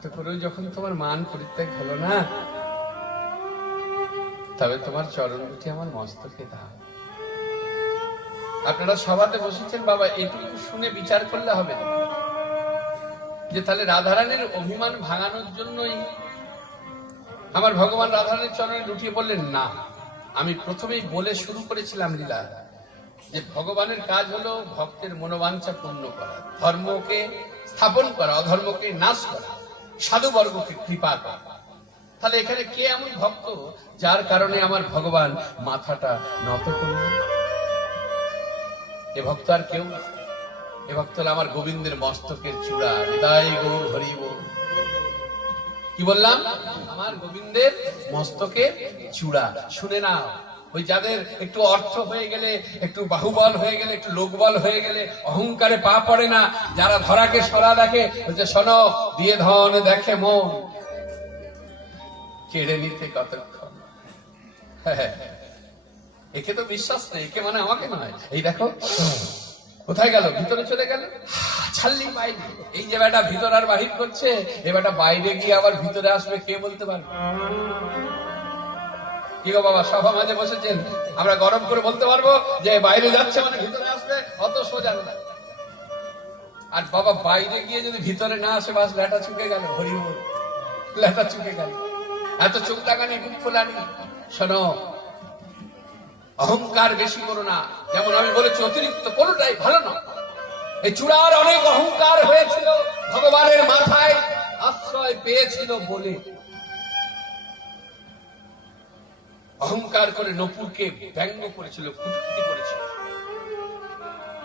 এত করেও যখন তোমার মান পরিত্যাগ হলো না, তবে তোমার চরণ দুটি আমার মস্তকে দাও। আপনারা সভাতে বসেছেন বাবা, এটুকু শুনে বিচার করলে হবে না যে তাহলে রাধারানীর অভিমান ভাঙানোর জন্যই আমার ভগবান রাধারানীর চরণে লুটিয়ে পড়লেন। না, আমি প্রথমেই বলে শুরু করেছিলাম লীলা যে ভগবানের কাজ হলো ভক্তের মনোবাঞ্ছা পূর্ণ করা, ধর্মকে স্থাপন করা, অধর্মকে নাশ করা, সাধুবর্গকে কৃপা করা। তাহলে এখানে কে এমন ভক্ত যার কারণে আমার ভগবান মাথাটা নত করল? এ ভক্ত আর কেউ না, এ ভক্ত হলো আমার গোবিন্দের মস্তকের চূড়া। হৃদয় গৌর হরি বল। কি বললাম? আমার গোবিন্দের মস্তকের চূড়া। শুনে না, ওই যাদের একটু অর্থ হয়ে গেলে, একটু বাহুবল হয়ে গেলে, একটু লোকবল হয়ে গেলে অহংকারে পা পড়ে না, যারা ধরাকে সরা দেখে, বলছে শোনো, দিয়ে ধন দেখে মন, কেড়ে নিতে কতক্ষণ। একে তো বিশ্বাস নেই, একে মানে আমাকে নয়। এই দেখো কোথায় গেল, ভিতরে চলে গেল, ছাড়লি বাইরে। এই যে বেটা ভিতর আর বাহির করছে, এ বেটা বাইরে গিয়ে আবার ভিতরে আসবে, কে বলতে পারবে? কি গো বাবা, সভা মাঝে বসেছেন, আমরা গরম করে বলতে পারবো যে বাইরে যাচ্ছে মানে ভিতরে আসবে? অত সোজা না। আর বাবা বাইরে গিয়ে যদি ভিতরে না আসে, বাস লেটা চুকে গেল। হরি বল, লেটা চুকে গেল। এত চোখ লাগানি, বুক ফোলানি। শোনো, অহংকার বেশি করো না। যেমন আমি বলেছি, অতিরিক্ত কোনোটাই ভালো না। এই চূড়ার অনেক অহংকার হয়েছিল, ভগবানের মাথায় আশ্রয় পেয়েছিল বলে অহংকার করে নপুরকে ব্যঙ্গ করেছিল, কুটুক্তি করেছিল।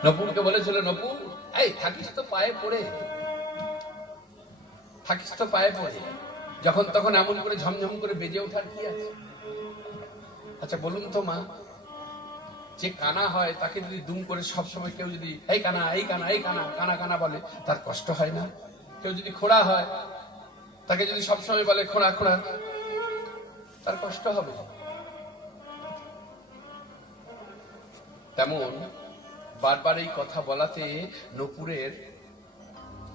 নপুরকে বলেছিল, নপুর এই থাকিস তো পায়ে পড়ে, থাকিস তো পায়ে পড়ে। যখন তখন এমন করে ঝমঝম করে বেজে ওঠার কি আছে? আচ্ছা বলুন তো মা, যে কানা হয় তাকে যদি দুম করে সবসময় কেউ যদি এই কানা, এই কানা, এই কানা, কানা কানা বলে, তার কষ্ট হয় না? কেউ যদি খোড়া হয়, তাকে যদি সবসময় বলে খোড়া খোড়া, তার কষ্ট হবে? তেমন বারবার এই কথা বলাতে নপুরের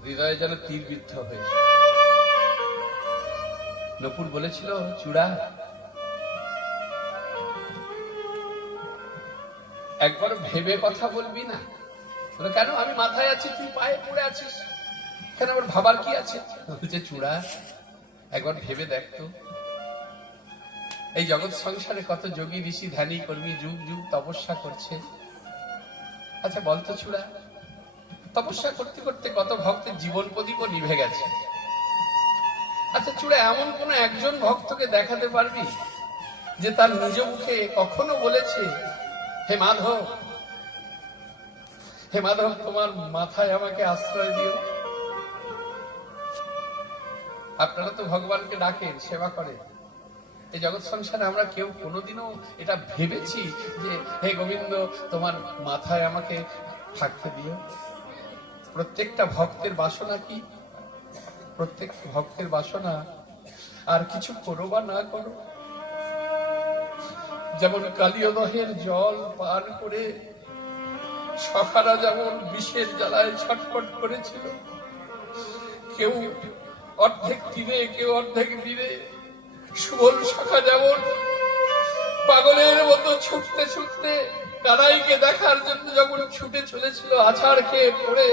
হৃদয়ে যেন তীর বিদ্ধ হয়েছে। নপুর বলেছিল, চূড়া একবার ভেবে কথা বলবি না? কেন? আমি মাথায় আছি, তুই পায়ে পড়ে আছিস, কেন আবার ভাবার কি আছে? বলছে, চূড়া একবার ভেবে দেখ তো, এই জগৎ সংসারে কত যোগী ঋষি ধ্যানী কর্মী যুগ যুগ তপস্যা করছে। আচ্ছা বলতো চূড়া, তপস্যা করতে করতে কত ভক্তের জীবন প্রদীপও নিভে গেছে। আচ্ছা চূড়া, এমন কোন একজন ভক্তকে দেখাতে পারবি যে তার নিজ মুখে কখনো বলেছে, হে মাধব, হে মাধব, তোমার মাথায় আমাকে আশ্রয় দিও? আপনারা তো ভগবানকে ডাকেন, সেবা করেন। এই জগৎ সংসারে আমরা কেউ কোনোদিনও এটা ভেবেছি যে হে গোবিন্দ, তোমার মাথায় আমাকে থাকতে দিও? প্রত্যেকটা ভক্তের বাসনা কি? প্রত্যেক ভক্তের বাসনা আর কিছু করো বা না করো, যেমন কালিয়দহের জল পান করে সখারা যেমন বিষের জ্বালায় ছটফট করেছিল, কেউ অর্ধেক তীরে, কেউ অর্ধেক তীরে, সুবল সখা যেমন পাগলের মতো ছুটতে ছুটতে কানাইকে দেখার জন্য যখন ছুটে চলেছিল আছাড় খেয়ে পড়ে,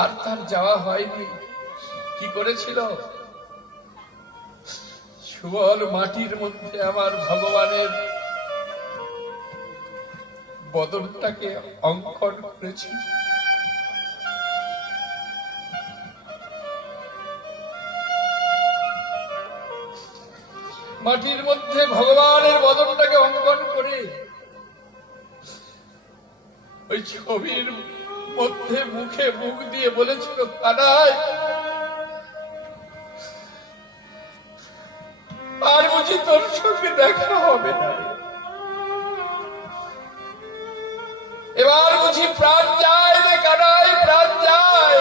আর তার যাওয়া হয়নি, কি করেছিল? সুবল মাটির মধ্যে আমার ভগবানের বদনটাকে অঙ্কন করেছি। মাটির মধ্যে ভগবানের বদনটাকে অঙ্কন করে ওই ছবির মধ্যে মুখে মুখ দিয়ে বলেছিল, কানাই আর বুঝি তোর সঙ্গে দেখা হবে না, এবার বুঝি প্রাণ যায় রে কানাই, প্রাণ যায়।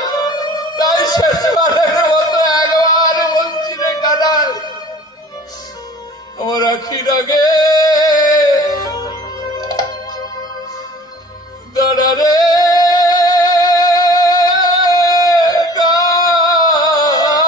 তাই শেষবারের মতো একবার বলছি রে কানাই, আমার আখির আগে দাঁড়া রে কানাই।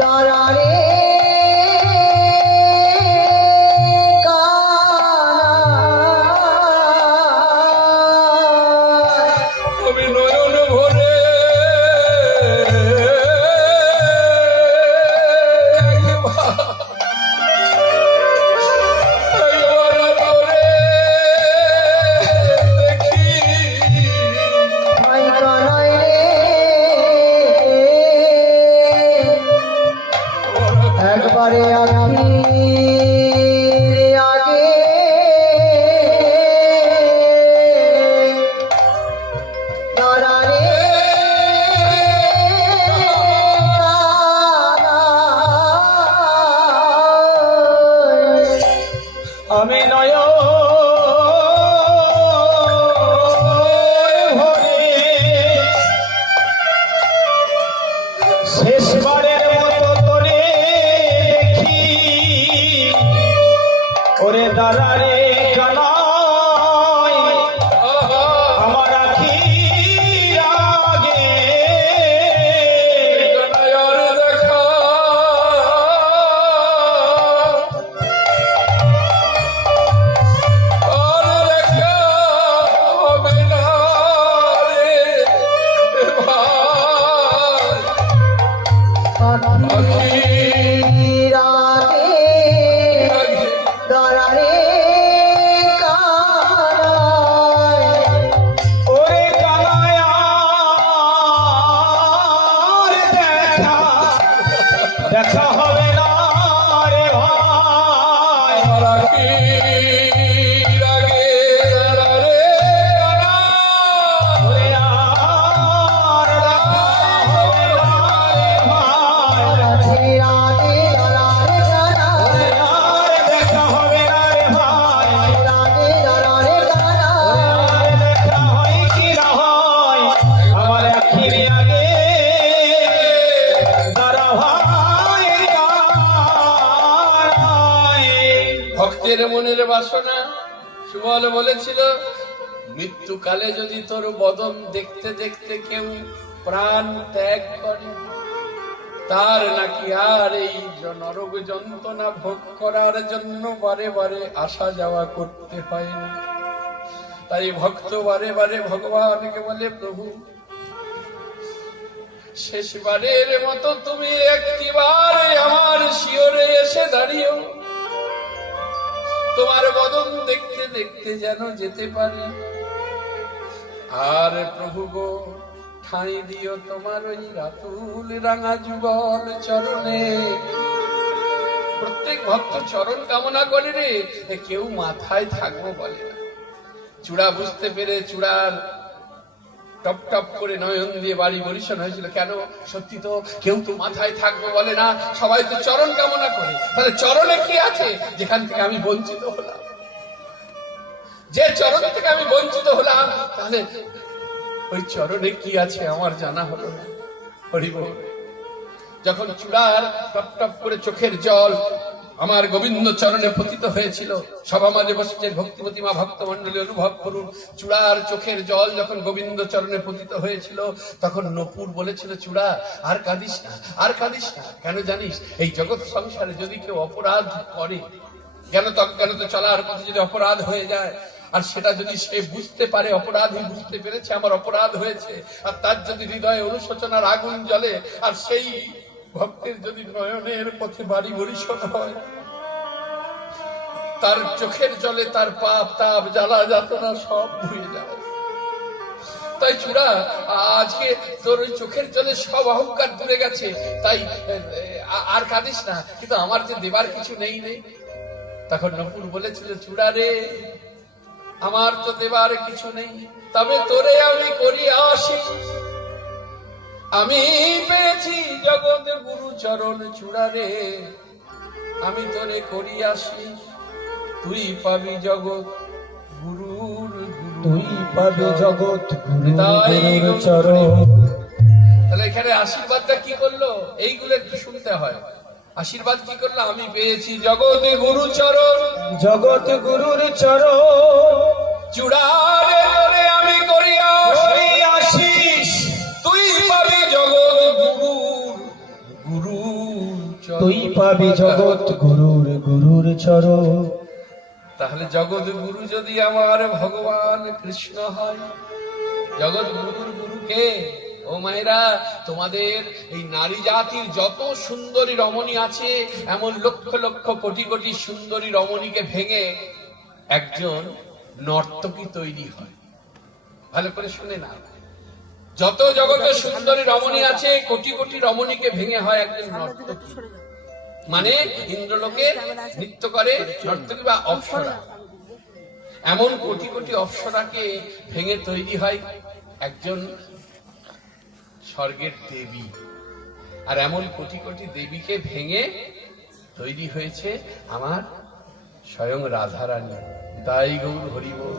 দাঁড়ারে আমি নয়ন ভরে একবারে আখি আগে দাঁড়ারে আমি নয় শেষবারের মতো তোরে দেখি ওরে দাঁড়ারে কানাই আমার আখি আগে দেখা দাঁড়ারে ওরে কানাই আর দেখা হবে না রে ভাই ওরে আর দেখা হবে না রে ভাই ওরে আর দেখা হবে না রে ভাই দেখা হয় কি না হয় আমার আখির আগে দাঁড়া ভাই দাঁড়াই। ভক্তের মনের বাসনা সুবল বলেছিল মৃত্যুকালে যদি তোর বদন দেখতে দেখতে কেউ প্রাণ ত্যাগ করে তার নাকি আর এই নরক যন্ত্রণা ভোগ করার জন্য বারে বারে আসা যাওয়া করতে হয় না। তাই ভক্ত বারে বারে ভগবানকে বলে প্রভু শেষবারের মতো তুমি একটিবার আমার শিওরে এসে দাঁড়িয়েও তোমার বদন দেখতে দেখতে যেন যেতে পারি। আর প্রভু গো ঠাঁই দিও তোমার ওই রাতুল রাঙা যুগল চরণে। প্রত্যেক ভক্ত চরণ কামনা করে রে, কেউ মাথায় থাকবো বলে না। চূড়া বুঝতে পেরে চূড়ার টপ টপ করে নয়ন দিয়ে বাড়ি বরিশন হয়েছিল। কেন? সত্যি তো কেউ তো মাথায় থাকবো বলে না, সবাই তো চরণ কামনা করে। তাহলে চরণে কি আছে যেখান থেকে আমি বঞ্চিত হলাম? যে চরণ থেকে আমি বঞ্চিত হলাম, তাহলে ওই চরণে কি আছে আমার জানা হলো না। হরি বল। যখন চূড়ার টপ টপ করে চোখের জল আমার গোবিন্দ চরণে পতিত হয়েছিল, সভা মাঝে বসেছে ভক্তিমতী মা ভক্ত মন্ডলী অনুভব করুন। চূড়ার চোখের জল যখন গোবিন্দ চরণে পতিত হয়েছিল, তখন নপুর বলেছিল চূড়া আর কাঁদিস না, আর কাঁদিস না। কেন জানিস? এই জগৎ সংসারে যদি কেউ অপরাধ করে, জ্ঞানত চলার পথে যদি অপরাধ হয়ে যায়, আর সেটা যদি সে বুঝতে পারে অপরাধী বুঝতে পেরেছে আমার অপরাধ হয়েছে, আর তার যদি হৃদয়ে অনুশোচনার আগুন জ্বলে, আর সেই ভক্তের যদি নয়নের পথে বাড়ি বরিশন হয়, তার চোখের জলে তার পাপ তাপ জ্বালা যাতনা সব ধুয়ে যায়। তাই চূড়া আজকে তোর ওই চোখের জলে সব অহংকার দূরে গেছে, তাই আর কাঁদিস না। কিন্তু আমার যে দেবার কিছু নেই। তখন নপুর বলেছিল চূড়া রে, আমার তো দেবার কিছু নেই, তবে তোরে আমি করি আশিস। আমি পেয়েছি জগৎ গুরু চরণ চূড়া রে, আমি তোরে করি আশিস। তুই পাবি জগৎ গুরুর তুই পাবি জগৎ তাই গুরুর চরণ। তাহলে এখানে আশীর্বাদটা কি করলো? এইগুলো একটু শুনতে হয়। আশীর্বাদ কি করলো? আমি পেয়েছি জগৎ গুরু চরণ, জগৎ গুরুর চরণ। চূড়ারে তোরে আমি করি আশিস। তুই পাবি জগৎ গুরুর তুই পাবি জগৎ গুরুর গুরুর চরণ। তাহলে জগৎ গুরু যদি আমার ভগবান কৃষ্ণ হয়, জগৎ গুরুর গুরুকে, ও মায়েরা, তোমাদের এই নারী জাতির যত সুন্দরী রমণী আছে, এমন লক্ষ লক্ষ কোটি কোটি সুন্দরী রমণীকে ভেঙে একজন নর্তকী তৈরি হয়। ভালো করে শুনে না, যত জগতে সুন্দরী রমণী আছে, কোটি কোটি রমণীকে ভেঙে হয় একজন নর্তকী। মানে ইন্দ্রলোকে নৃত্য করে নর্তকী বা অপ্সরা। এমন কোটি কোটি অপ্সরাকে ভেঙে তৈরি হয় একজন স্বর্গের দেবী। আর এমন কোটি কোটি দেবীকে ভেঙে তৈরি হয়েছে আমার স্বয়ং রাধারানী। তাই গৌর হরি বল।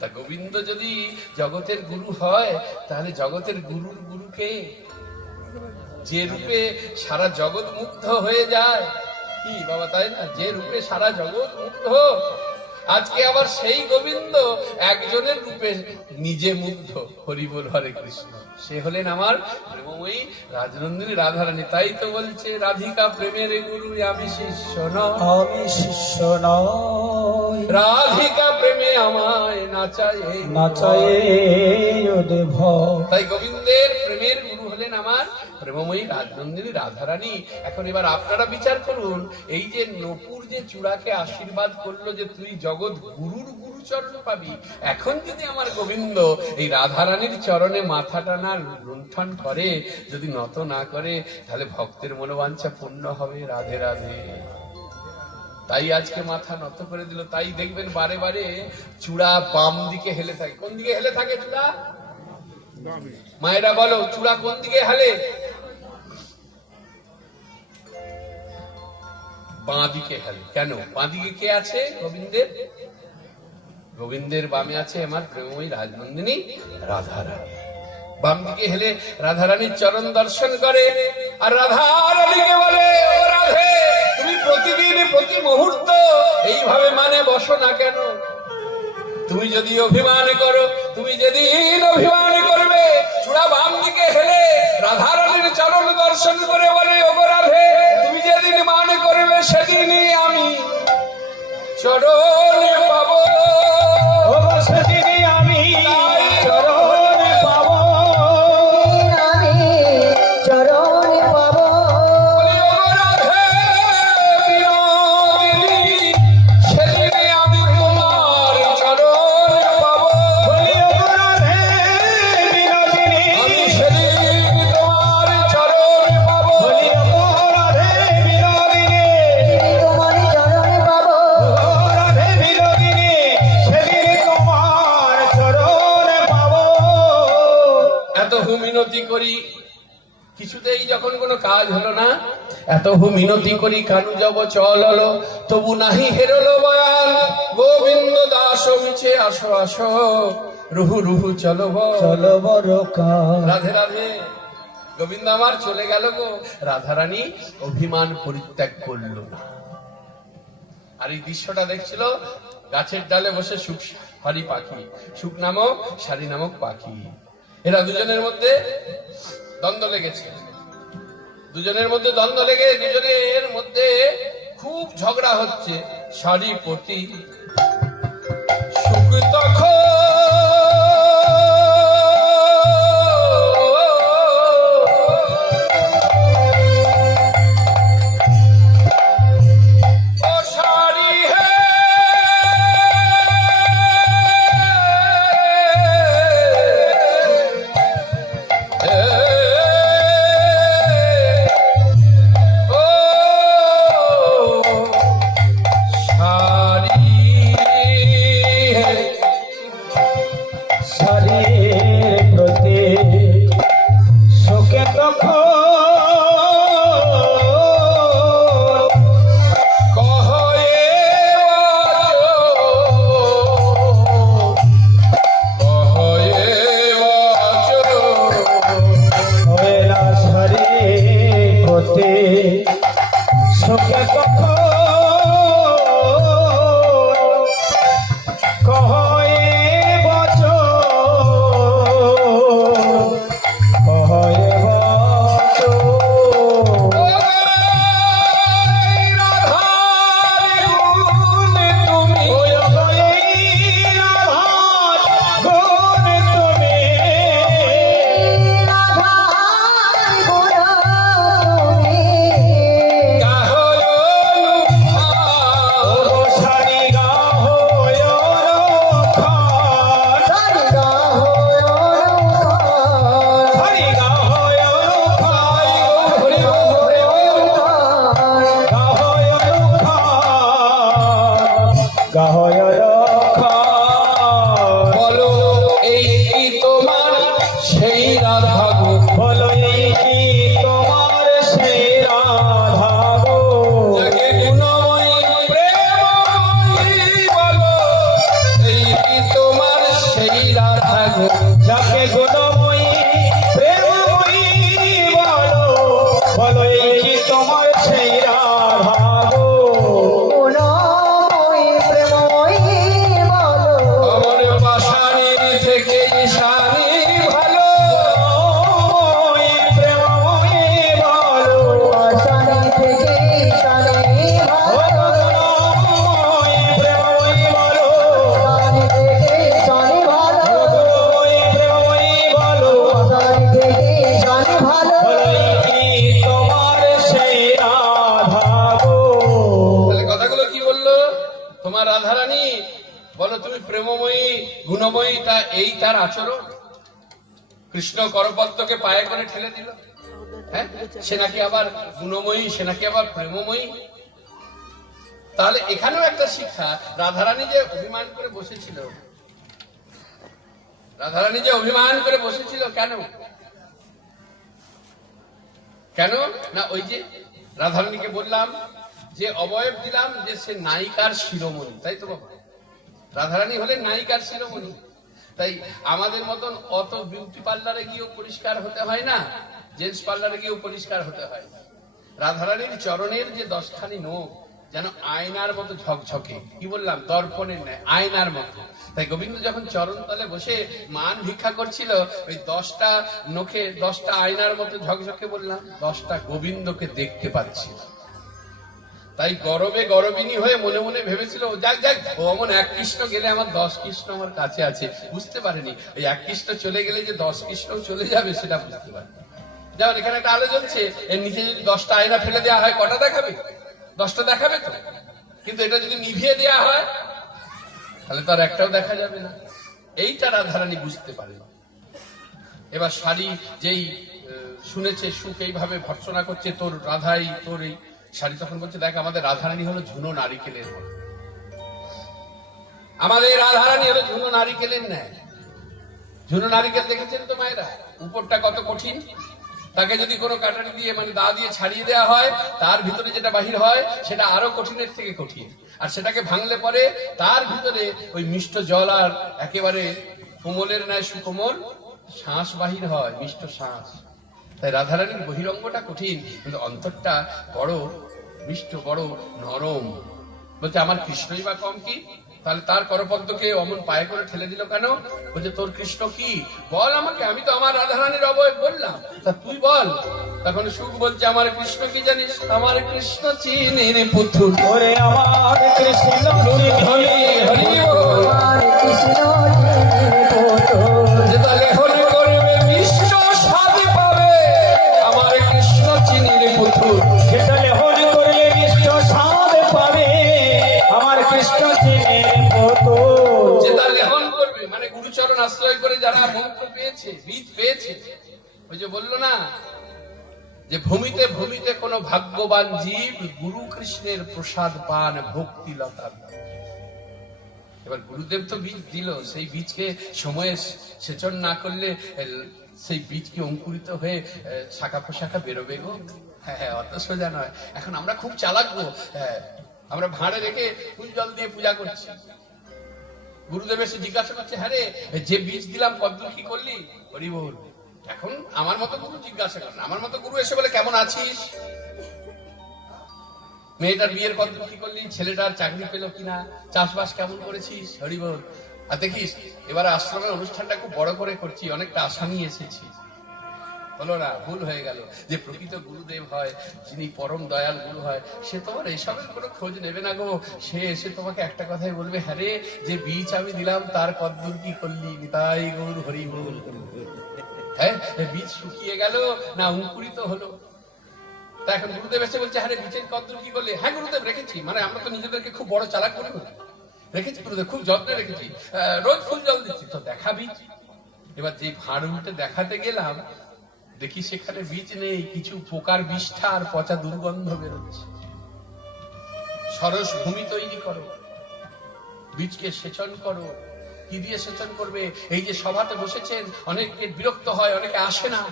তা গোবিন্দ যদি জগতের গুরু হয়, তাহলে জগতের গুরুর গুরুকে, যে রূপে সারা জগৎ মুগ্ধ হয়ে যায়, কি বাবা তাই না, যে রূপে সারা জগৎ মুগ্ধ, আজকে আবার সেই গোবিন্দ একজনের রূপে নিজে মুগ্ধ। হরি বল, হরে কৃষ্ণ। সে হলেন আমার প্রেমময়ী রাজনন্দিনী রাধারানী। তাই তো বলছে, রাধিকা প্রেমের গুরু আমি শিষ্য নয়, আমি শিষ্য নয়, রাধিকা প্রেমে আমায় নাচায়ে নাচায়ে দেভ। তাই গোবিন্দের প্রেমের গুরু হলেন আমার প্রেমময়ী রাজনন্দিনী রাধারানী। এখন এবার আপনারা বিচার করুন, এই যে নপুর যে চূড়াকে আশীর্বাদ করলো যে তুই জগৎ গুরুর গুরু চরণ পাবি, এখন যদি আমার গোবিন্দ এই রাধারানীর চরণে মাথাটা না লুণ্ঠন করে, যদি নত না করে, তাহলে ভক্তের মনোবাঞ্ছা পূর্ণ হবে। রাধে রাধে। তাই আজকে মাথা নত করে দিল। তাই দেখবেন বারে বারে চূড়া বাম দিকে হেলে থাকে। কোন দিকে হেলে থাকে চূড়া? মায়েরা বলো, চূড়া কোন দিকে হেলে? বাঁ দিকে হেলে। কেন? বাঁ দিকে কে আছে? গোবিন্দের। গোবিন্দের বামে আছে আমার প্রেমময়ী রাজনন্দিনী রাধারানী। বাম দিকে হেলে রাধারানীর চরণ দর্শন করে, আর রাধারানীকে বলে, ও রাধে, তুমি প্রতিদিন প্রতি মুহূর্ত এইভাবে মানে বসো না কেন? তুমি যদি অভিমান করো, তুমি যেদিন অভিমান করবে, চূড়া বাম দিকে হেলে রাধারানীর চরণ দর্শন করে বলে, ও রাধে, তুমি যেদিন মান করবে, সেদিনই আমি চরণে পাবো। ও সেদিনই আমি চরণে পাবো, আমি চরণে পাবো। বলি, ও রাধে বিনোদিনী, সেদিনই আমি তোমার চরণে পাবো। বলি ও রাধে বিনোদিনী, আমি সেদিন তোমার চরণে পাবো। বলি ও রাধে বিনোদিনী, তোমার চরণে পাবো। ও রাধে বিনোদিনী, সেদিন তোমার চরণে পাবো। এত মিনতি করি, কিছুতেই যখন কোনো কাজ হলো না, এত মিনতি করি, কানু যাব চল হলো, তবু নাহি হেরলো বয়াল। গোবিন্দ দাস মিছে আসো আসো, রুহু রুহু চলো চলো বড় কাল। রাধে রাধে। গোবিন্দ আমার চলে গেল গো। রাধারানী অভিমান পরিত্যাগ করলো না। আর এই দৃশ্যটা দেখছিল, গাছের ডালে বসে সুখ হরি পাখি, সুখ নামক শাড়ি নামক পাখি। এরা দুজনের মধ্যে দ্বন্দ্ব লেগেছে। দুজনের মধ্যে দ্বন্দ্ব লেগে দুজনের মধ্যে খুব ঝগড়া হচ্ছে। শাড়িপতি সুখ তখন ও শাড়ি হে শাড়ির প্রতি শোকে তখন হয় না, শাড়ির প্রতি শোকে তখন কহে বচন, কহে বচন। মা রাধারানী, বলো তুমি প্রেমময়ী গুণময়ী, তা এই তার আচরণ? কৃষ্ণ করপদ্মকে পায়ে করে ঠেলে দিল, হ্যাঁ? সে নাকি আবার গুণময়ী, সে নাকি আবার প্রেমময়ী। তাহলে এখানেও একটা শিক্ষা, রাধারানী যে অভিমান করে বসেছিল, রাধারানী যে অভিমান করে বসেছিল কেন? কেন না, ওই যে রাধারানীকে বললাম যে অবয়ব দিলাম যে সে নায়িকার শিরোমণি, তাই তো বাবা? রাধারানী হলেন নায়িকার শিরোমণি। তাই আমাদের মতন অত বিউটি পার্লারে গিয়েও পরিষ্কার হতে হয় না, জেন্টস পার্লারে গিয়েও পরিষ্কার হতে হয়। রাধারানীর চরণের যে 10খানি নখ যেন আয়নার মতো ঝকঝকে, কি বললাম, দর্পণের ন্যায়, আয়নার মতো। তাই গোবিন্দ যখন চরণ তলে বসে মান ভিক্ষা করছিল, ওই 10টা নখে 10টা আয়নার মতো ঝকঝকে, বললাম 10টা গোবিন্দকে দেখতে পাচ্ছিল। তাই গরবে গরবিনী হয়ে মনে মনে ভেবেছিল, যাক যাক, ও অমন 1 কৃষ্ণ গেলে আমার 10 কৃষ্ণ আমার কাছে আছে। বুঝতে পারেনি ওই 1 কৃষ্ণ চলে গেলে যে 10 কৃষ্ণ চলে যাবে, সেটা বুঝতে পারেনি। যেমন এখানে একটা আলো জ্বলছে, এর নিচে যদি 10টা আয়না ফেলে দেওয়া হয়, কটা দেখাবে? 10টা দেখাবে তো। কিন্তু এটা যদি নিভিয়ে দেওয়া হয়, তাহলে তার একটাও দেখা যাবে না। এইটা রাধারানী বুঝতে পারে। এবার শাড়ি যেই শুনেছে সুখ এইভাবে ভর্ৎসনা করছে, তোর রাধাই তোর এই শাড়ি, তখন বলছে, দেখ আমাদের রাধারানী হলো ঝুনো নারিকেলের মতো। আমাদের রাধারানী হলো ঝুনো নারিকেলের ন্যায়। ঝুনো নারিকেল দেখেছেন তো মায়েরা? উপরটা কত কঠিন, তাকে যদি কোনো কাটারি দিয়ে মানে দা দিয়ে ছাড়িয়ে দেওয়া হয়, তার ভিতরে যেটা বাহির হয় সেটা আরো কঠিনের থেকে কঠিন। আর সেটাকে ভাঙলে পরে তার ভিতরে ওই মিষ্ট জল আর একেবারে কোমলের ন্যায় সুকোমল শ্বাস বাহির হয়, মিষ্ট শ্বাস। তাই রাধারানীর বহিরঙ্গটা কঠিন, কিন্তু অন্তরটা বড় মিষ্ট, বড় নরম। বলছে আমার কৃষ্ণই বা কম কি? তাহলে তার করপদ্মকে অমন পায়ে করে ঠেলে দিল কেন? বলছে তোর কৃষ্ণ কি, বল আমাকে, আমি তো আমার রাধারানীর অবয়ব বললাম, তা তুই বল। তখন সুখ বলছে, আমার কৃষ্ণ কি জানিস? আমার কৃষ্ণ চিনির পুতুল। ওরে আমার কৃষ্ণ হরি হরি বল। আমার কৃষ্ণ পুতুল। যে তাহলে হরি করবে বিশ্ব স্বাদ পাবে, আমার কৃষ্ণ চিনির পুতুল। সেটা লেহন করলে কৃষ্ণ স্বাদ পাবে, আমার কৃষ্ণ চিনির পুতুল। যে তার লেহন করবে মানে গুরুচরণ আশ্রয় করে যারা মন্ত্র পেয়েছে, বীজ পেয়েছে। ওই যে বললো না যে ভূমিতে ভূমিতে কোন ভাগ্যবান জীব গুরু কৃষ্ণের প্রসাদ পান ভক্তি লতা। এবার গুরুদেব তো বীজ দিল, সেই বীজকে সময়ে সেচন না করলে সেই বীজ কি অঙ্কুরিত হয়ে শাখা প্রশাখা বেরোবে গো? হ্যাঁ, অত সোজা নয়। এখন আমরা খুব চালাক গো, আমরা ভাঁড়ে রেখে ফুল জল দিয়ে পূজা করছি। গুরুদেব এসে জিজ্ঞাসা করছে, হ্যাঁ রে, যে বীজ দিলাম কতদূর কি করলি? হরি বল। এখন আমার মতো গুরু জিজ্ঞাসা করেন, আমার মতো গুরু এসে বলে কেমন আছিস, মেয়েটার বিয়ের কতদূর কি করলি, ছেলেটার চাকরি পেলো কিনা, চাষবাস কেমন করেছিস? হরি বল। আর দেখিস এবার আশ্রমের অনুষ্ঠানটা খুব বড় করে করছি, অনেকটা আসামি এসেছি। হলো না, ভুল হয়ে গেল। যে প্রকৃত গুরুদেব হয়, যিনি পরম দয়াল গুরু হয়, সে তোমার এসবের কোনো খোঁজ নেবে না গো। সে এসে তোমাকে একটা কথাই বলবে, হ্যাঁ রে, যে বীজ আমি দিলাম তার কতদূর কি করলি, নিতাই গৌর হরি বল। হ্যাঁ, বীজ শুকিয়ে গেল না অঙ্কুরিত হলো? তা এখন গুরুদেব এসে বলছে, হ্যাঁ রে, বীজের কতদূর কি করলে? হ্যাঁ গুরুদেব রেখেছি, মানে আমরা তো নিজেদেরকে খুব বড় চালাক করি না, রেখেছি গুরুদেব, খুব যত্নে রেখেছি, রোজ ফুল জল দিচ্ছি। তো দেখা বীজ। এবার যে ভাঁড় উল্টে দেখাতে গেলাম, দেখি সেখানে বীজ নেই, কিছু পোকার বিষ্ঠা আর পচা দুর্গন্ধ বেরোচ্ছে। সরস ভূমি তৈরি করো, বীজকে সেচন করো। কি দিয়ে সেচন করবে? এই যে সভাতে বসেছেন, অনেকে বিরক্ত হয়, অনেকে আসে না,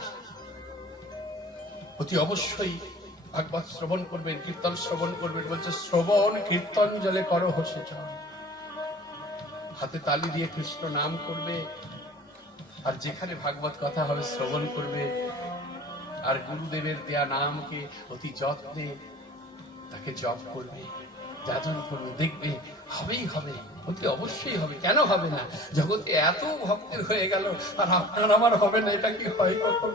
অতি অবশ্যই ভাগবত শ্রবণ করবেন, কীর্তন শ্রবণ করবেন। বলছে শ্রবণ কীর্তন জলে করো সেচন। হাতে তালি দিয়ে কৃষ্ণ নাম করবে, আর যেখানে ভাগবত কথা হবে শ্রবণ করবে, আর গুরুদেবের দেয়া নামকে অতি যত্নে তাকে জপ করবে, যাজন করবে, দেখবে হবেই হবে, অতি অবশ্যই হবে। কেন হবে না? জগতে এত ভক্তের হয়ে গেল, আর আপনার আমার হবে না, এটা কি হয় কখন?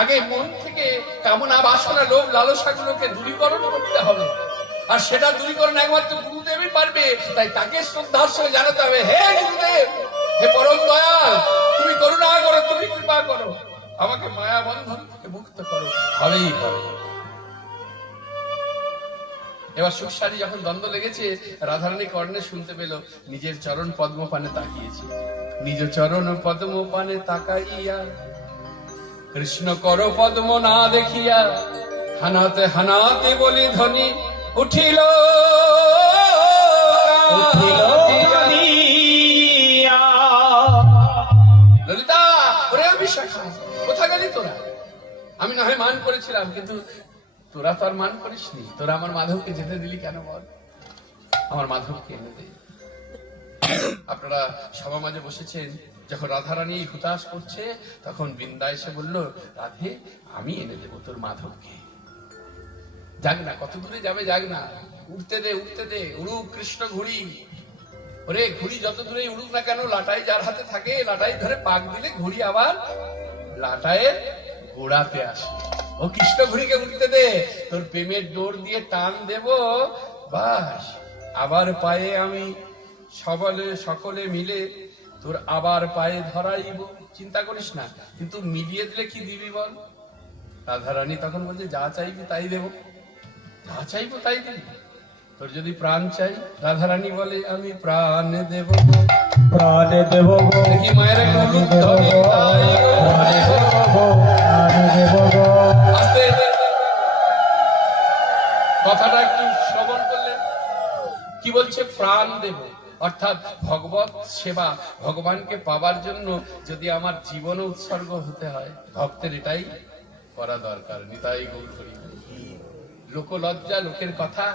আগে মন থেকে কামনা বাসনা লোভ লালসাগুলোকে দূরীকরণ করতে হবে, আর সেটা দূরীকরণ একমাত্র গুরুদেবই পারবে। তাই তাকে শ্রদ্ধার সঙ্গে জানাতে হবে, হে গুরুদেব, হে পরম দয়াল, তুমি করুণা করো, তুমি কৃপা করো, আমাকে মায়া বন্ধন থেকে মুক্ত করো। হবেই হবে। এবার সুখসারি যখন দ্বন্দ্ব লেগেছে, রাধারানী কর্ণে শুনতে পেল, নিজের চরণ পদ্ম পানে তাকিয়েছে। নিজ চরণ পদ্ম পানে তাকাইয়া কৃষ্ণ কর পদ্ম না দেখিয়া হানাতে হানাতে বলি ধ্বনি উঠিল কাঁদিয়া। ললিতা, ওরে বিশাখা, কোথা গেলি তোরা? আমি না হয় মান করেছিলাম, কিন্তু তোরা তো আর মান করিসনি। তোরা আমার মাধবকে যেতে দিলি কেন বল? আমার মাধবকে এনে দে। আপনারা সভা মাঝে বসেছেন, যখন রাধারানী হুতাশ করছে, তখন বৃন্দা এসে বলল, রাধে, আমি এনে দেবো তোর মাধবকে। যাক না, কত দূরে যাবে, যাক না, উঠতে দে, উঠতে দে, উড়ুক কৃষ্ণ ঘুড়ি। ওরে ঘুড়ি যত দূরে উড়ুক না কেন, লাটাই যার হাতে থাকে, লাটাই ধরে পাক দিলে ঘুড়ি আবার লাটাইয়ের গোড়াতে আসে। ও কৃষ্ণ ঘুড়িকে উঠতে দে, তোর প্রেমের ডোর দিয়ে টান দেব, বাস আবার পায়ে আমি সকলে মিলে তোর আবার পায়ে ধরাইব। চিন্তা করিস না, কিন্তু মিলিয়ে দিলে কি দিবি বল? রাধারানী তখন বলছে, যা চাইবি তাই দেব, যা চাইবো তাই দিবি। তোর যদি প্রাণ চাই, রাধারানী বলে, আমি প্রাণ দেব গো। প্রাণে দেব গো, দেখি মায়ের একটা উলুধ্বনি তাই গো। প্রাণে দেব গো, প্রাণে দেব গো। আস্তে কথাটা একটু শ্রবণ করলেন, কি বলছে? প্রাণ দেব, অর্থাৎ ভগবত সেবা, ভগবানকে পাবার জন্য যদি আমার জীবন উৎসর্গ হতে হয়, ভক্তের এটাই করা দরকার। নিতাই গৌর হরি। লোকলজ্জা, লোকের কথা,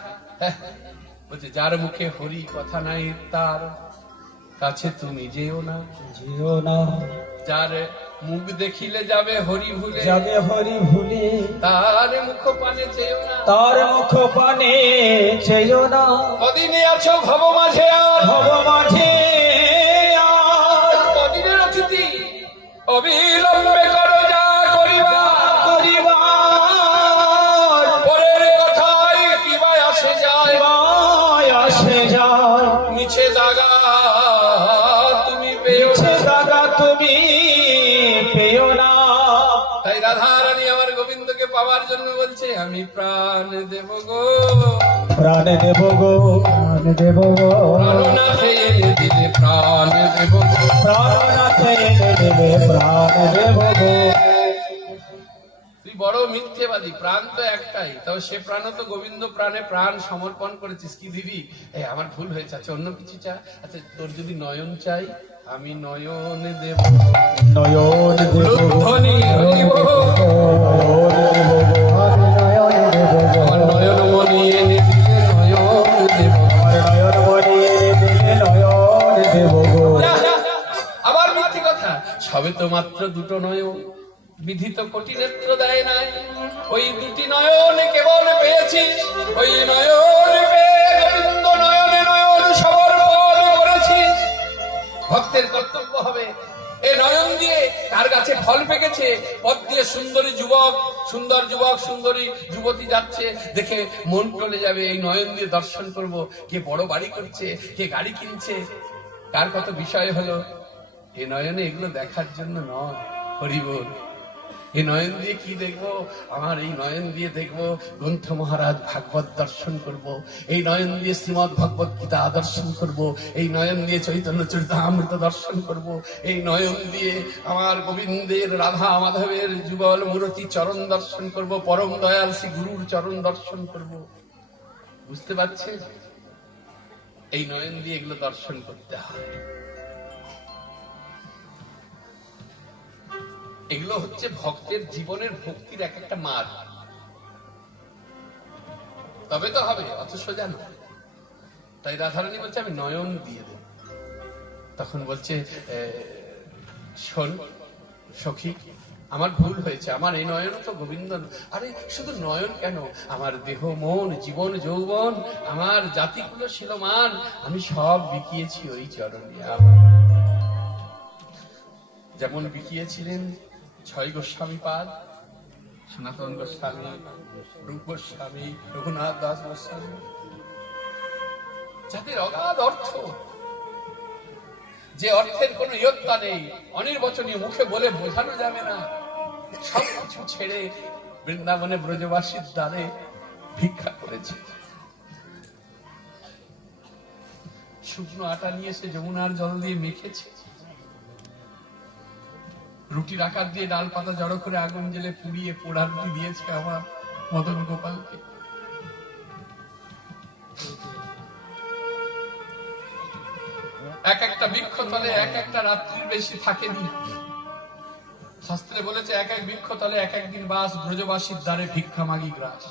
বলছে যার মুখে হরি কথা নাই তার কাছে তুমি যেও না। যেও না, যার মুখ দেখিলে যাবে হরি ভুলে, যাবে হরি ভুলে, তার মুখ পানে চেয়েও না। তার মুখ পানে চেয়েও না। কদিনে আছো ভব মাঝে আর, ভব মাঝে আর, কদিনের অতিথি, অবিলম্বে করো যা করিবা। করিবার পরের কথায় কিবা আসে যায়, কিবায় আসে যায়। নিচে জাগা তুমি পেও সে না। জায়গা তুমি পেও না। তাই রাধারানী আমার গোবিন্দকে পাওয়ার জন্য বলছে, আমি প্রাণ দেব গো। প্রাণে দেব গো, প্রাণে দেব গো। প্রাণনাথে এনে দিলে প্রাণ দেব গো। প্রাণনাথে এনে দেবে, প্রাণ দেব গো। তুই বড় মিথ্যেবাদী, প্রাণ তো একটাই, তবে সে প্রাণ তো গোবিন্দ প্রাণে প্রাণ সমর্পণ করেছিস, কি দিবি? আমার ভুল হয়েছে, আচ্ছা অন্য কিছু চা। আচ্ছা তোর যদি নয়ন চাই, আমি নয়ন দেব। নয়ন দেব গো, ধ্বনি হরিব, আমার নয়ন মনি এনে দিলে নয়ন দেব। নয়ন মনি এনে দিলে নয়ন দেব গো। আবার মিথ্যে কথা, সবে তো মাত্র দুটো নয়ন, বিধিত কোটি নেত্র দেয় নাই। ওই দুটি নয়ন কেবল পেয়েছিস, ওই নয়ন পেয়ে গোবিন্দ নয়নে নয়ন সমর্পণ করেছিস। ভক্তের কর্তব্য হবে, এই নয়ন দিয়ে তার কাছে ফল পেকেছে, পথ দিয়ে সুন্দরী যুবক, সুন্দর যুবক, সুন্দরী যুবতী যাচ্ছে, দেখে মন টলে যাবে। এই নয়ন দিয়ে দর্শন করব, কে বড় বাড়ি করছে, কে গাড়ি কিনছে, কার কত বিষয় হলো। এই নয়নে এগুলো দেখার জন্য নয়। হরি বল। এই নয়ন দিয়ে কি দেখবো? আমার এই নয়ন দিয়ে দেখবো গ্রন্থ মহারাজ ভাগবত দর্শন করব, এই নয়ন দিয়ে শ্রীমদ ভগবত গীতা দর্শন করব, এই নয়ন দিয়ে চৈতন্য চরিতামৃত দর্শন করব, এই নয়ন দিয়ে আমার গোবিন্দের, রাধা মাধবের যুগল মূরতি চরণ দর্শন করব, পরম দয়াল শ্রী গুরুর চরণ দর্শন করব। বুঝতে পারছে? এই নয়ন দিয়ে এগুলো দর্শন করতে হয়। এগুলো হচ্ছে ভক্তের জীবনের ভক্তির এক একটা মার্গ, তবে তো হবে, অত সোজা না। তাই রাধারানী বলছে, আমি নয়ন দিয়ে দেব। তখন বলছে, শোন সখী, আমার ভুল হয়েছে, আমার এই নয়ন তো গোবিন্দ। আরে শুধু নয়ন কেন, আমার দেহ মন জীবন যৌবন, আমার জাতিকুল শিলমান, আমি সব বিকিয়েছি ওই চরণে। যেমন বিকিয়েছিলেন ছয় গোস্বামী পাদ, সনাতন গোস্বামী, রূপ গোস্বামী, রঘুনাথ দাস গোস্বামী, যাদের অগাধ অর্থ, যে অর্থের কোন ইয়ত্তা নেই, অনির্বচনীয়, মুখে বলে বোঝানো যাবে না, সবকিছু ছেড়ে বৃন্দাবনে ব্রজবাসীর দ্বারে ভিক্ষা করেছে। শুকনো আটা নিয়ে এসে যমুনার জল দিয়ে মেখেছে, রুটির আকার দিয়ে ডাল পাতা জড়ো করে আগুন জেলে পুড়িয়ে পোড়া রুটি দিয়েছে আমার মদন গোপালকে। এক একটা বৃক্ষতলে এক একটা রাত্রির বেশি থাকেনি। শাস্ত্রে বলেছে এক এক বৃক্ষতলে এক একদিন বাস, ব্রজবাসীর দ্বারে ভিক্ষা মাগি গ্রাস।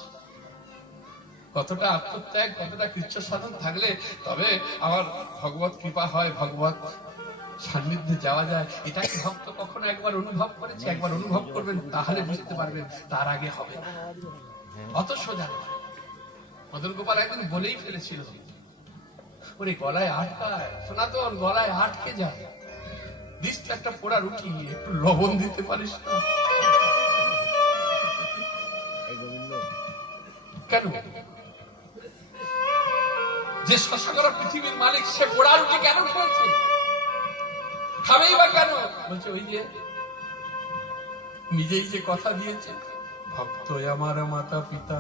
কতটা আত্মত্যাগ, কতটা কৃচ্ছ সাধন থাকলে তবে আমার ভগবত কৃপা হয়, ভগবত সান্নিধ্যে যাওয়া যায়। এটাকে ভক্ত কখনো একবার অনুভব করেছে, একবার অনুভব করবেন তাহলে বুঝতে পারবেন, তার আগে হবে না। অত সোজা মদন গোপাল একদিন বলেই ফেলেছিল, ওরে গলায় আটকায়, সনাতন গলায় আটকে যায়, দিস তো একটা পোড়া রুটি, একটু লবণ দিতে পারিস না? কেন? যে শশাকরা পৃথিবীর মালিক, সে পোড়া রুটি কেন খেয়েছে? খাবেই বা কেন? বলছে ওই যে নিজেই যে কথা দিয়েছে, ভক্ত আমার মাতা পিতা,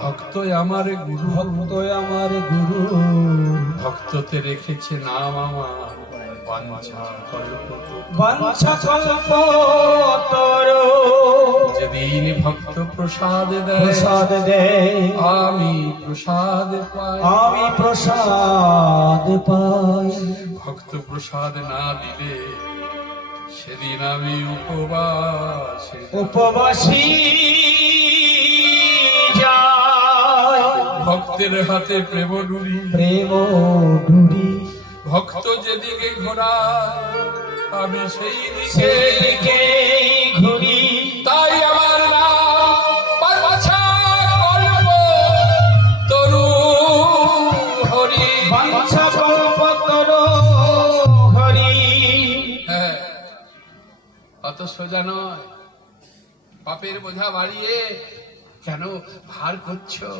ভক্ত আমার গুরু, ভক্ত আমার গুরু, ভক্ততে রেখেছে নাম আমার, বাঞ্ছা কল্পতরু। বাঞ্ছা কল্পতরু। যেদিন ভক্ত প্রসাদ দেয়, প্রসাদ দেয়, আমি প্রসাদ পাই, আমি প্রসাদ পাই। ভক্ত প্রসাদ না দিলে সেদিন আমি উপবাসে, উপবাসী যাই। ভক্তের হাতে প্রেম ডুরি, প্রেম ডুরি, ভক্ত যেদিকে ঘোরায় আমি সেই দিকে সেই দিকে ঘুরি। তাই আমার নাম বাঞ্ছা কল্পতরু হরি। বাঞ্ছা কল্পতরু হরি। হ্যাঁ, অত সোজা নয়। পাপের বোঝা বাড়িয়ে কেন ভার করছো?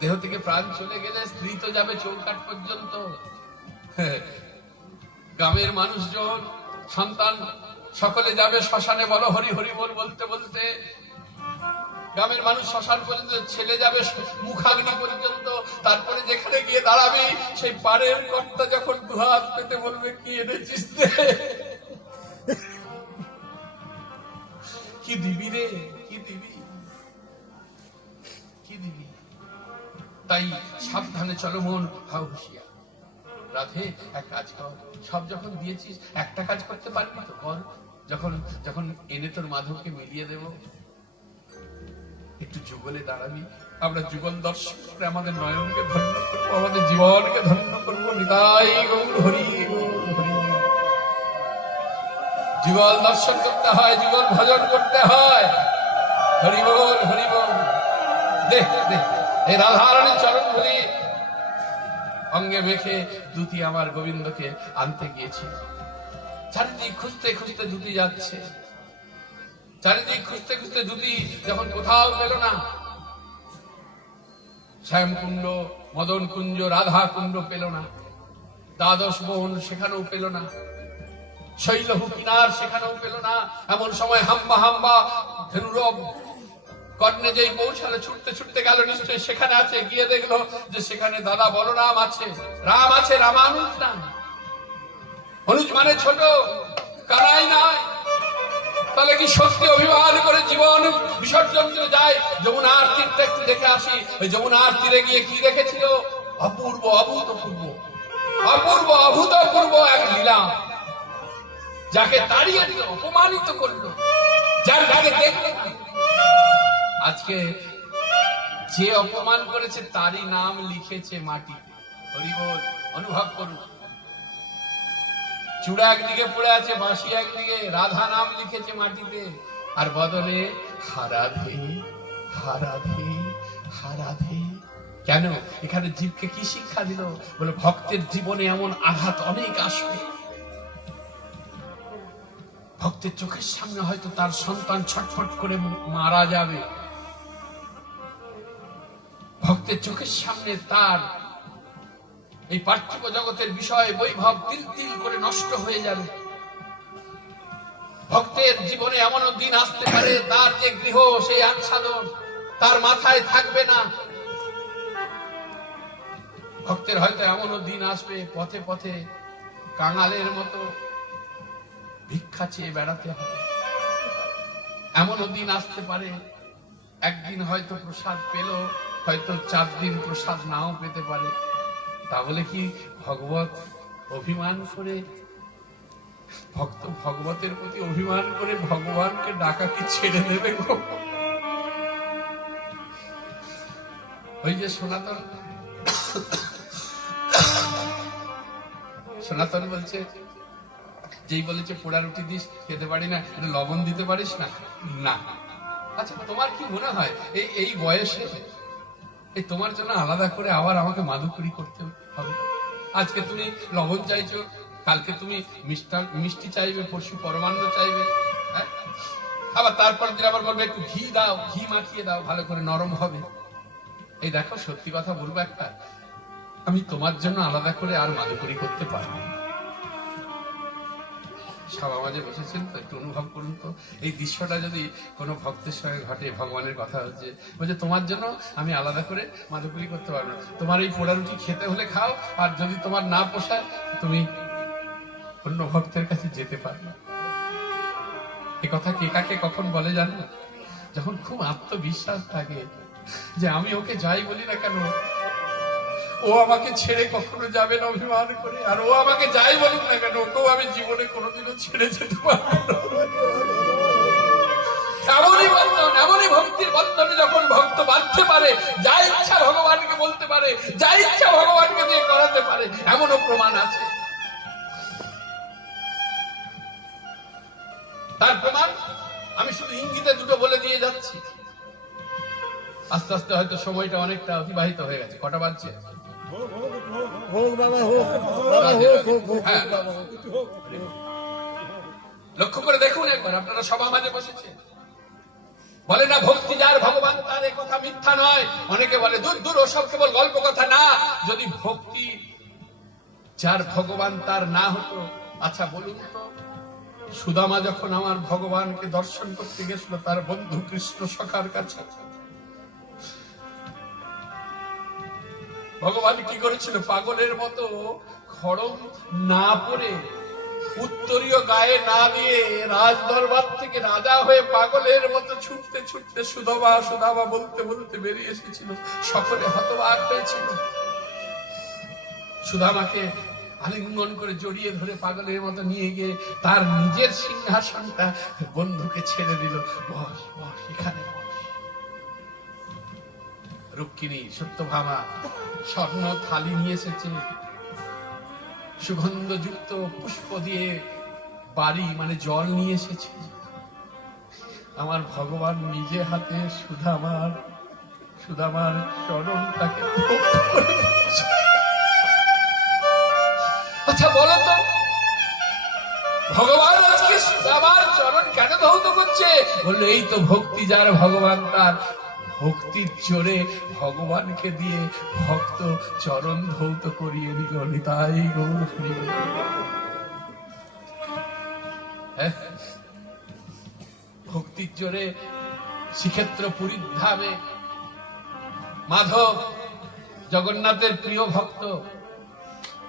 দেহ থেকে প্রাণ চলে গেলে স্ত্রী তো যাবে চৌকাঠ পর্যন্ত। হ্যাঁ, গ্রামের মানুষজন, সন্তান সকলে যাবে শ্মশানে, বলো হরি হরি বল বলতে বলতে। গ্রামের মানুষ শ্মশান পর্যন্ত, ছেলে যাবে মুখাগ্নি পর্যন্ত, তারপরে যেখানে গিয়ে দাঁড়াবে সেই পাড়ের কর্তা যখন দুহাত পেতে বলবে কি এনেছিস রে? কি দিবি রে, কি দিবি, কি দিবি? তাই সাবধানে চলো মন, হাও হুঁশিয়ার। রাধে এক কাজ কর, সব যখন দিয়েছিস একটা কাজ করতে পারবি তো কর। যখন যখন এনে তোর মাধবকে মিলিয়ে দেব, একটু যুগলে দাঁড়াবি। আমরা যুগল দর্শন করে আমাদের নয়নকে ধন্য করবো, আমাদের জীবনকে ধন্য করবো। নিতাই গৌর হরি গৌর হরি। যুগল দর্শন করতে হয়, যুগল ভজন করতে হয়। হরি বল হরি বল। দেখ দেখ এই রাধারানীর চরণ ধরি অঙ্গে মেখে দুটি আমার গোবিন্দকে আনতে গিয়েছি। চারিদিক খুঁজতে খুঁজতে দুটি যাচ্ছে, চারিদিক খুঁজতে খুঁজতে দুটি যখন কোথাও পেল না, শ্যামকুণ্ড, মদন কুঞ্জ, রাধা কুণ্ড পেল না, দ্বাদশ বন সেখানেও পেল না, শৈলহু কিনার সেখানেও পেল না। এমন সময় হাম্বা হাম্বা ধেনুরব কর্ণে যেই পৌঁছালে, ছুটতে ছুটতে গেল, নিশ্চয়ই সেখানে আছে। গিয়ে দেখলো যে সেখানে দাদা বলরাম আছে, রাম আছে, রামানুজ না। অনুজ মানে ছোট, কানাই নাই। তাহলে কি সত্যি অভিমান করে জীবন বিসর্জন দিয়ে যায়? যমুনার তীরটা একটু দেখে আসি। ওই যমুনার তীরে গিয়ে কি দেখেছিল? অপূর্ব অভূতপূর্ব, অপূর্ব অভূতপূর্ব এক লীলা। যাকে তাড়িয়ে দিল, অপমানিত করলো, যার আগে দেখলো না। আজকে যে অপমান করেছে তারই নাম লিখেছে মাটিতে। হরি বল, অনুভব করুন। চূড়া একদিকে পড়ে আছে, বাঁশি একদিকে, রাধা নাম লিখেছে মাটিতে, আর বদলে হারাধে হারাধে হারাধে। কেন? এখানে জীবকে কি শিক্ষা দিল? বলে ভক্তের জীবনে এমন আঘাত অনেক আসবে। ভক্তের চোখের সামনে হয়তো তার সন্তান ছটফট করে মারা যাবে, ভক্তের চোখের সামনে তার এই পার্থিব জগতের বিষয় বৈভব তিল তিল করে নষ্ট হয়ে যাবে। ভক্তের জীবনে এমনও দিন আসতে পারে তার যে গৃহ, সেই আচ্ছাদন তার মাথায় থাকবে না। ভক্তের হয়তো এমনও দিন আসবে পথে পথে কাঙালের মতো ভিক্ষা চেয়ে বেড়াতে হবে। এমনও দিন আসতে পারে একদিন হয়তো প্রসাদ পেল, হয়তো 4 দিন প্রসাদ নাও পেতে পারে। তাহলে কি ভগবত অভিমান করে, ভক্ত ভগবতের প্রতি অভিমান করে ভগবানকে ডাকা কি ছেড়ে দেবে গো? ওই যে সনাতন সনাতন বলছে, যেই বলেছে পোড়া রুটি দিস খেতে পারি না, লবণ দিতে পারিস না, না। আচ্ছা তোমার কি মনে হয় এই বয়সে এই তোমার জন্য আলাদা করে আবার আমাকে মাদুকুরি করতে হবে? আজকে তুমি লবণ চাইছো, কালকে তুমি মিষ্টি চাইবে, পরশু পরমান্ন চাইবে, হ্যাঁ? আবার তারপর দিন আবার বলবে একটু ঘি দাও, ঘি মাখিয়ে দাও, ভালো করে নরম হবে। এই দেখো, সত্যি কথা বলবো একটা, আমি তোমার জন্য আলাদা করে আর মাদুকুরি করতে পারবো না। সভা মাঝে বসেছেন তো, একটু অনুভব করুন তো, এই দৃশ্যটা যদি কোনো ভক্তের সঙ্গে ঘটে, ভগবানের কথা হচ্ছে, বলছে তোমার জন্য আমি আলাদা করে মাদুকুরি করতে পারবো না। তোমার এই পোড়া রুটি খেতে হলে খাও, আর যদি তোমার না পোষায় তুমি অন্য ভক্তের কাছে যেতে পারবে। এ কথা কে কাকে কখন বলে জানো? যখন খুব আত্মবিশ্বাস থাকে যে আমি ওকে যাই বলি না কেন, ও আমাকে ছেড়ে কখনো যাবে না অভিমান করে, আর ও আমাকে যাই বলুক না কেন, ওকেও আমি জীবনে কোনোদিনও ছেড়ে যেতে পারবো না। এমনই বন্ধন, এমনই ভক্তির বন্ধনে যখন ভক্ত বাঁধতে পারে, যা ইচ্ছা ভগবানকে বলতে পারে, যা ইচ্ছা ভগবানকে দিয়ে করাতে পারে, এমনও প্রমাণ আছে। তার প্রমাণ আমি শুধু ইঙ্গিতে দুটো বলে দিয়ে যাচ্ছি। আস্তে আস্তে হয়তো সময়টা অনেকটা অতিবাহিত হয়ে গেছে। কটা বাজছে? হ্যাঁ। লক্ষ্য করে দেখুন একবার, আপনারা সভা মাঝে বসেছে, বলে না ভক্তি যার ভগবান তার, এ কথা মিথ্যা নয়। অনেকে বলে দূর দূর, ওসব কেবল গল্প কথা। না, যদি ভক্তি যার ভগবান তার না হতো, আচ্ছা বলুন তো, সুদামা যখন আমার ভগবানকে দর্শন করতে গেছিল তার বন্ধু কৃষ্ণ সখার কাছে, ভগবান কি করেছিল? পাগলের মতো খড়ম না পরে, উত্তরীয় গায়ে না দিয়ে, রাজ দরবার থেকে রাজা হয়ে পাগলের মতো ছুটতে ছুটতে সুদামা সুদামা বলতে বলতে বেরিয়ে এসেছিল। সকলে হতবাক হয়েছিল। সুদামাকে আলিঙ্গন করে জড়িয়ে ধরে পাগলের মতো নিয়ে গিয়ে তার নিজের সিংহাসনটা বন্ধুকে ছেড়ে দিল। বস বস, এখানে বস। রুক্মিণী সত্যভামা স্বর্ণ থালি নিয়ে এসেছে, সুগন্ধযুক্ত পুষ্প দিয়ে বাড়ি মানে জল নিয়ে এসেছে। আমার ভগবান নিজে হাতে সুদামার চরণটাকে করে দিয়েছে। আচ্ছা বলো তো, ভগবান আজকে সুদামার চরণ কেন ধৌত করছে? বললো এই তো ভক্তি যার ভগবান তার। ভক্তির জোরে ভগবানকে দিয়ে ভক্ত চরণ ধৌত করিয়ে দিল। নিতাই গৌর হরি। ভক্তির জোরে শ্রীক্ষেত্র পুরীর ধামে মাধব, জগন্নাথের প্রিয় ভক্ত,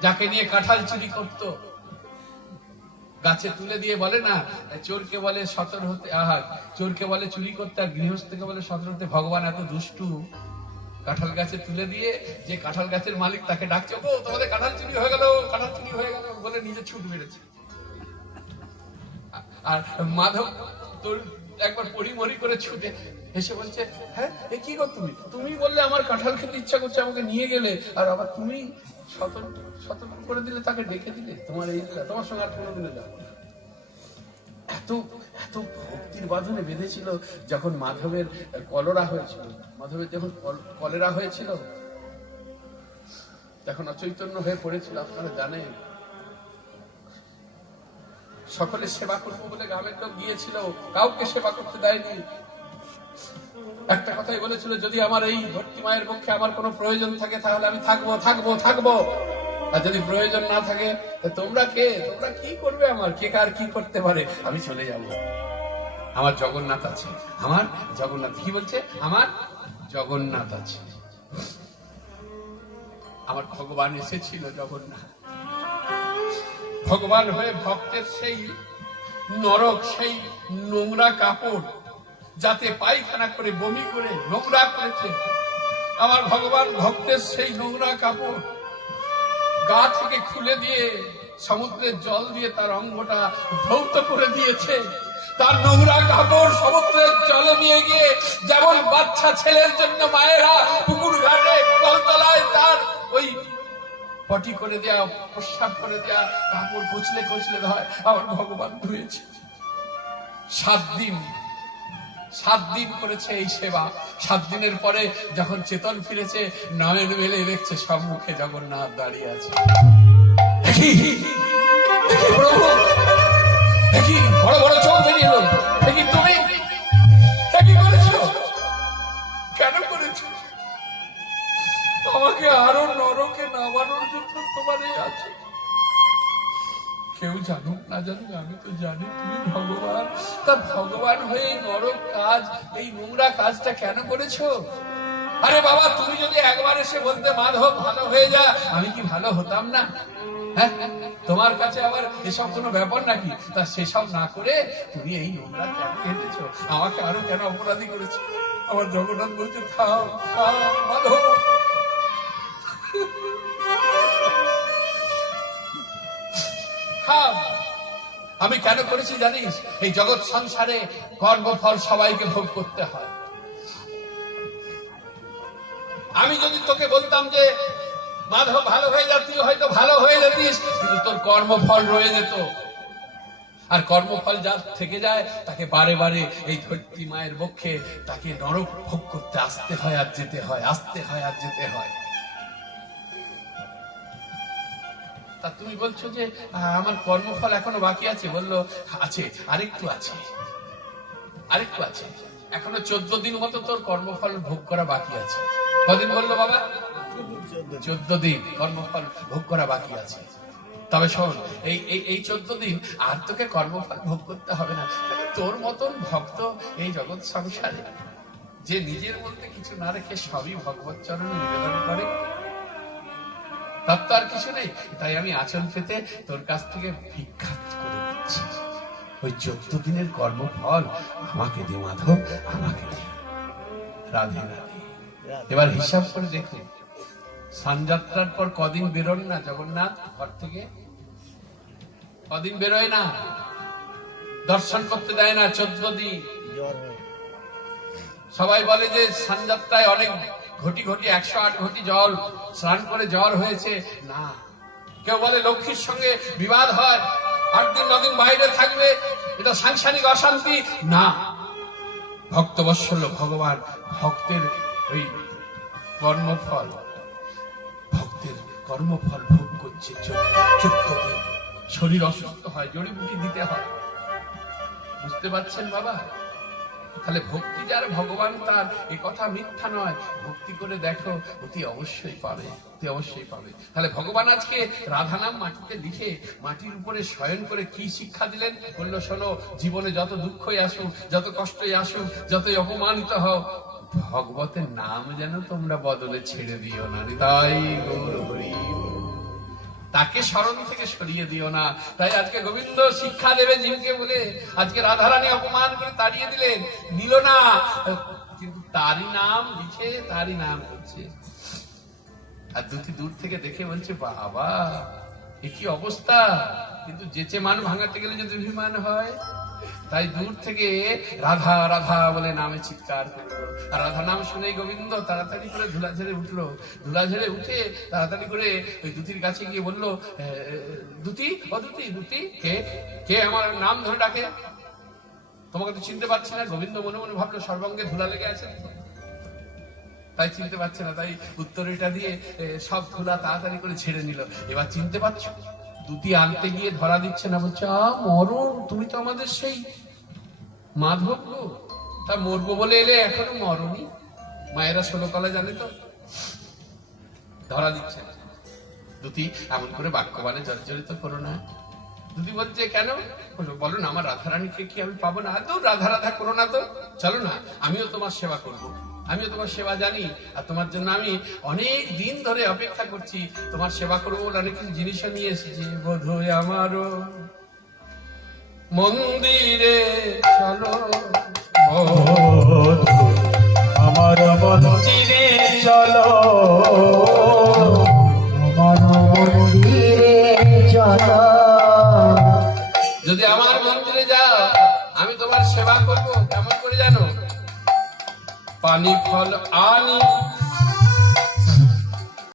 যাকে নিয়ে কাঁঠাল চুরি করত, গাছে তুলে দিয়ে বলে না, চোরকে বলে সতর হতে, চোরকে বলে চুরি করতে, আর গৃহস্থকে বলে সতর হতে। ভগবান এত দুষ্টু, কাঁঠাল গাছে তুলে দিয়ে যে কাঁঠাল গাছের মালিক তাকে ডাকছে, ও তোমাদের কাঁঠাল চুরি হয়ে গেল, কাঁঠাল চুরি হয়ে গেল বলে নিজে ছুট মেরেছে। আর মাধব তোর একবার পরিমরি করে ছুটে এসে বলছে, হ্যাঁ এ কি কর তুমি? তুমি বললে আমার কাঁঠাল খেতে ইচ্ছা করছে, আমাকে নিয়ে গেলে, আর আবার তুমি সতর্ক করে দিলে, তাকে ডেকে দিলে, তোমার এই তোমার সঙ্গে আর কোনোদিনে যাবো না। এত এত ভক্তির বাঁধনে বেঁধেছিল। যখন মাধবের কলেরা হয়েছিল, মাধবের যখন কলেরা হয়েছিল, যখন অচৈতন্য হয়ে পড়েছিল, আপনারা জানেন, সকলে সেবা করবো বলে গ্রামের লোক গিয়েছিল, কাউকে সেবা করতে দেয়নি। একটা কথাই বলেছিল, যদি আমার এই ভর্তি মায়ের পক্ষে আমার কোনো প্রয়োজন থাকে তাহলে আমি থাকবো থাকবো থাকবো, আর যদি প্রয়োজন না থাকে তোমরা কে, তোমরা কি করবে, আমার কে কার কি করতে পারে, আমি চলে যাব। আমার জগন্নাথ আছে, আমার জগন্নাথ। কি বলছে? আমার জগন্নাথ আছে। আমার ভগবান এসেছিল জগন্নাথ। ভগবান হয়ে ভক্তের সেই নরক, সেই নোংরা কাপড়, যাতে পায়খানা করে বমি করে নোংরা করেছে, আমার ভগবান ভক্তের সেই নোংরা কাপড় গা থেকে খুলে দিয়ে সমুদ্রের জল দিয়ে তার অঙ্গটা ধৌত করে দিয়েছে। তার নোংরা কাপড় সমুদ্রের জলে নিয়ে গিয়ে যেমন বাচ্চা ছেলের জন্য মায়েরা পুকুর ঘাটে কলতলায় তার ওই পটি করে দেয়া, প্রস্রাব করে দেয়া কাপড় কচলে কচলে হয়, আমার ভগবান ধুয়েছে। 7 দিন করেছে এই সেবা। 7 দিনের পরে যখন চেতন ফিরেছে, নয়ন মেলে দেখছে সম্মুখে জগন্নাথ দাঁড়িয়ে আছে। প্রভু, বড় বড় চোখ বেরিয়ে এলো। তুমি কি করেছো? কেন করেছো? আমাকে আরো নরকে নামানোর জন্য তোমার এই আছে। কেউ জানুক না জানুক, আমি তো জানি তুমি ভগবান। তা ভগবান হয়ে এই নরক কাজ, এই নোংরা কাজটা কেন করেছো? আরে বাবা, তুমি যদি একবার এসে বলতে মাধব ভালো হয়ে যা, আমি কি ভালো হতাম না? হ্যাঁ, তোমার কাছে আবার এসব কোনো ব্যাপার নাকি? তা সেসব না করে তুমি এই নোংরা কেন হেঁটেছো? আমাকে আরো কেন অপরাধী করেছো? আমার জগন্নাথ বলছে, থাম থাম মাধব। আমি কেন করেছি জানিস? এই জগৎ সংসারে কর্মফল সবাইকে ভোগ করতে হয়। আমি যদি তোকে বলতাম যে মাধব ভালো হয়ে যা, তুই হয়তো ভালো হয়ে যেতিস, কিন্তু তোর কর্মফল রয়ে যেত। আর কর্মফল যার থেকে যায় তাকে বারে বারে এই ধরতি মায়ের বক্ষে তাকে নরক ভোগ করতে আসতে হয় আর যেতে হয়, আসতে হয় আর যেতে হয়। তা তুমি বলছো যে আমার কর্মফল এখনো বাকি আছে। বললো আছে, আরেকটু আছে, আরেকটু আছে। এখনো 14 দিন মতো তোর কর্মফল ভোগ করা বাকি আছে। কদিন বললো বাবা? 14 দিন কর্মফল ভোগ করা বাকি আছে। তবে শোন, এই 14 দিন আর তোকে কর্মফল ভোগ করতে হবে না। তোর মতন ভক্ত এই জগৎ সংসারে, যে নিজের বলতে কিছু না রেখে সবই ভগবত চরণে নিবেদন করে, তার তো আর কিছু নেই। তাই আমি আঁচল পেতে তোর কাছ থেকে ভিক্ষা করে দিচ্ছি। ওই 14 দিনের কর্মফল আমাকে দে মাধব, আমাকে দে। রাধে রাধে। এবার হিসাব করে দেখুন, স্নানযাত্রার পর কদিন বেরোন না জগন্নাথ ঘর থেকে? কদিন বেরোয় না, দর্শন করতে দেয় না 14 দিন। সবাই বলে যে স্নানযাত্রায় অনেক ঘটি ঘটি 108 ঘটি জল স্নান করে জ্বর হয়েছে। না, কেউ বলে লক্ষ্মীর সঙ্গে বিবাদ হয়, 8 দিন 9 দিন বাইরে থাকবে, এটা সাংসারিক অশান্তি। না, ভক্তবৎসল ভগবান ভক্তের ওই কর্মফল, ভক্তের কর্মফল ভোগ করছে 14 দিন। শরীর অসুস্থ হয়, জড়িবুটি দিতে হয়। বুঝতে পারছেন বাবা? তাহলে ভক্তি যার ভগবান তার, এ কথা মিথ্যা নয়। ভক্তি করে দেখো, অতি অবশ্যই পাবে, অতি অবশ্যই পাবে। তাহলে ভগবান আজকে রাধা নাম মাটিতে লিখে মাটির উপরে শয়ন করে কি শিক্ষা দিলেন? বললো, শোনো, জীবনে যত দুঃখই আসুক, যত কষ্টই আসুক, যতই অপমানিত হও, ভগবতের নাম যেন তোমরা বদলে ছেড়ে দিও না। তাই গৌর হরি, তাকে স্মরণ থেকে সরিয়ে দিও না। তাই আজকে গোবিন্দ শিক্ষা দেবে জীবকে বলে আজকে রাধারানী অপমান করে তাড়িয়ে দিলেন, নিল না, কিন্তু তারই নাম লিখে তারই নাম করছে। আর দুটি দূর থেকে দেখে বলছে, বাবা এ কি অবস্থা! কিন্তু যেচে মান ভাঙাতে গেলে যদি অভিমান হয়, তাই দূর থেকে রাধা রাধা বলে নামে চিৎকার করলো। আর রাধা নাম শুনেই গোবিন্দ তাড়াতাড়ি করে ধুলা ঝেড়ে উঠলো। ধুলা ঝেড়ে উঠে তাড়াতাড়ি করে ওই দুতির কাছে গিয়ে বললো, দুতি, ও দুতি, দুতি, কে কে আমার নাম ধরে ডাকে? তোমাকে তো চিনতে পারছি না। গোবিন্দ মনে মনে ভাবলো সর্বাঙ্গে ধুলা লেগে আছে, তাই চিনতে পারছে না। তাই উত্তর এটা দিয়ে সব ধুলা তাড়াতাড়ি করে ছেড়ে নিল। এবার চিনতে পারছো? দুটি আনতে গিয়ে ধরা দিচ্ছে না, বলছে, মরণ, তুমি তো আমাদের সেই মাধব গো। তা মরবো বলে এলে, এখনো মরণই। মায়েরা 16 কলা জানে তো। ধরা দিচ্ছে না। দুটি এমন করে বাক্যবাণে জর্জরিত করো না। দুটি বলছে, কেন? বলো না, আমার রাধারানীকে কি আমি পাবো না? তো রাধা রাধা করো না তো, চলো না, আমিও তোমার সেবা করবো। আমিও তোমার সেবা জানি, আর তোমার জন্য আমি অনেক দিন ধরে অপেক্ষা করছি। তোমার সেবা করবো বলে অনেক কিছু জিনিসও নিয়ে এসেছি। বোধহয় আমারও মন্দিরে চলো, আমার মন্দিরে চলো, আমার মন্দিরে চলো। যদি আমার মন্দিরে যাও আমি তোমার সেবা করবো। কেমন করে জানো? পানি ফল আনি